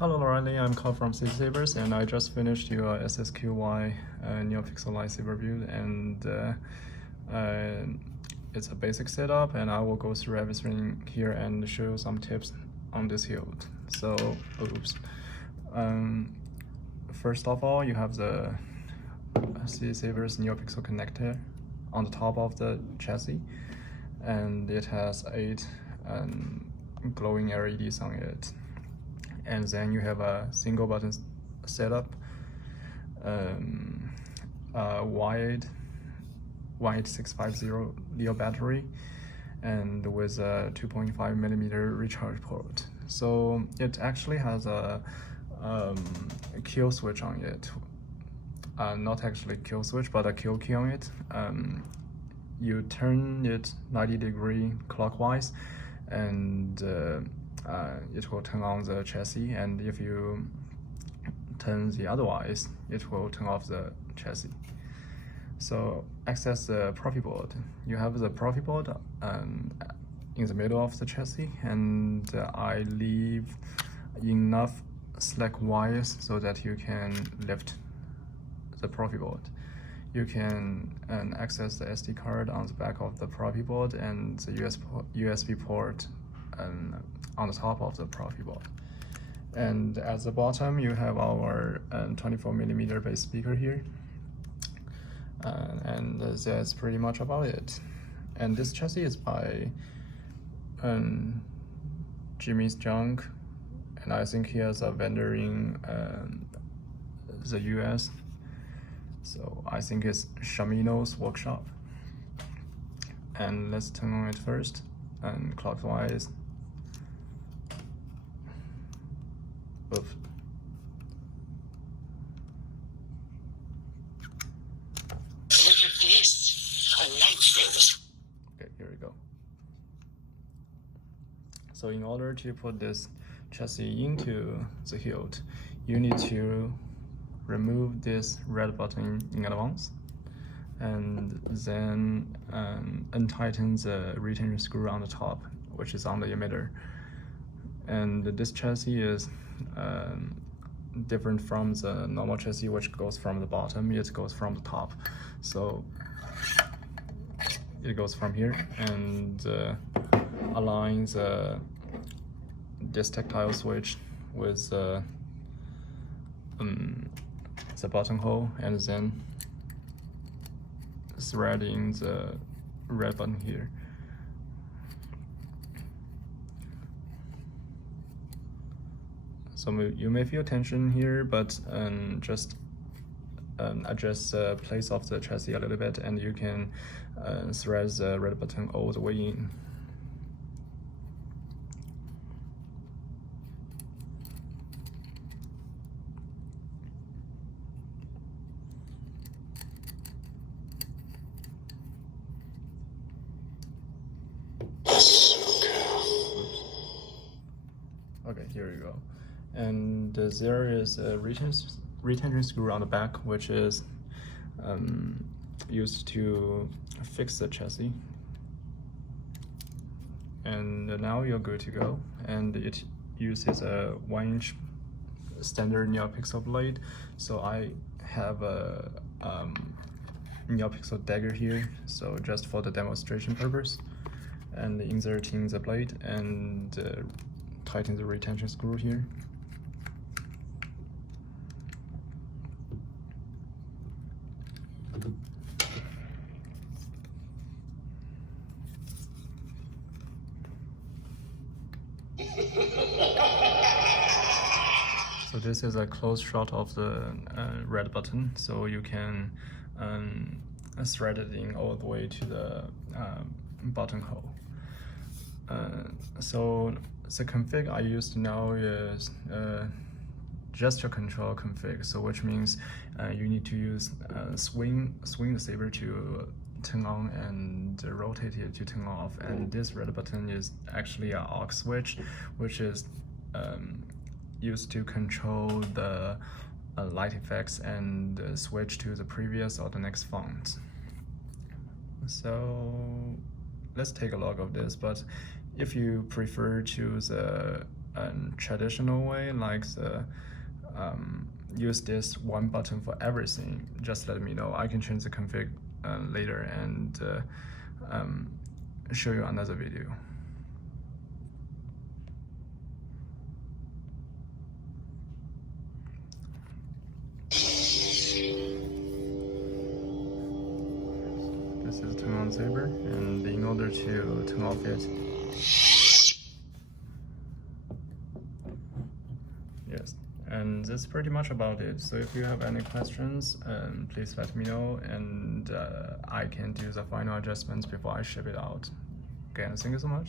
Hello Riley, I'm Carl from Lightsabers, and I just finished your SSQy Neopixel Lightsaber build, and it's a basic setup, and I will go through everything here and show you some tips on this build. So, first of all, you have the Lightsaber's Neopixel connector on the top of the chassis, and it has 8 glowing LEDs on it. And then you have a single button setup, wired 18650 Leo battery, and with a 2.5mm recharge port. So it actually has a kill switch on it. Not actually kill switch, but a kill key on it. You turn it 90-degree clockwise, and it will turn on the chassis, and if you turn the otherwise, it will turn off the chassis. So access the profit board. You have the profit board in the middle of the chassis, and I leave enough slack wires so that you can lift the profit board. You can access the SD card on the back of the profit board and the USB port on the top of the profit board. And at the bottom, you have our 24mm bass speaker here. And that's pretty much about it. And this chassis is by Jimmy's Junk, and I think he has a vendor in the US. So I think it's Shamino's workshop. And let's turn on it first, and clockwise. Oops. Look at this, a lightsaber. Okay, here we go. So in order to put this chassis into the hilt, you need to remove this red button in advance, and then untighten the retention screw on the top, which is on the emitter. And this chassis is different from the normal chassis, which goes from the bottom. It goes from the top. So it goes from here and aligns this tactile switch with the button hole, and then threading the red button here. So you may feel tension here, but just adjust the place of the chassis a little bit, and you can thread the red button all the way in. Okay, here we go. And there is a retention screw on the back, which is used to fix the chassis. And now you're good to go. And it uses a 1-inch standard Neopixel blade. So I have a Neopixel dagger here, so just for the demonstration purpose. And inserting the blade and tighten the retention screw here. So this is a close shot of the red button, so you can thread it in all the way to the button hole. So the config I used now is gesture control config, so which means you need to use swing the saber to turn on and rotate it to turn off. And this red button is actually an aux switch, which is used to control the light effects and switch to the previous or the next font. So let's take a look of this, but if you prefer to traditional way, like the use this one button for everything, just let me know. I can change the config later and show you another video. This is turn on saber, and in order to turn off it, yes, and that's pretty much about it. So if you have any questions, please let me know, and I can do the final adjustments before I ship it out. Again, thank you so much.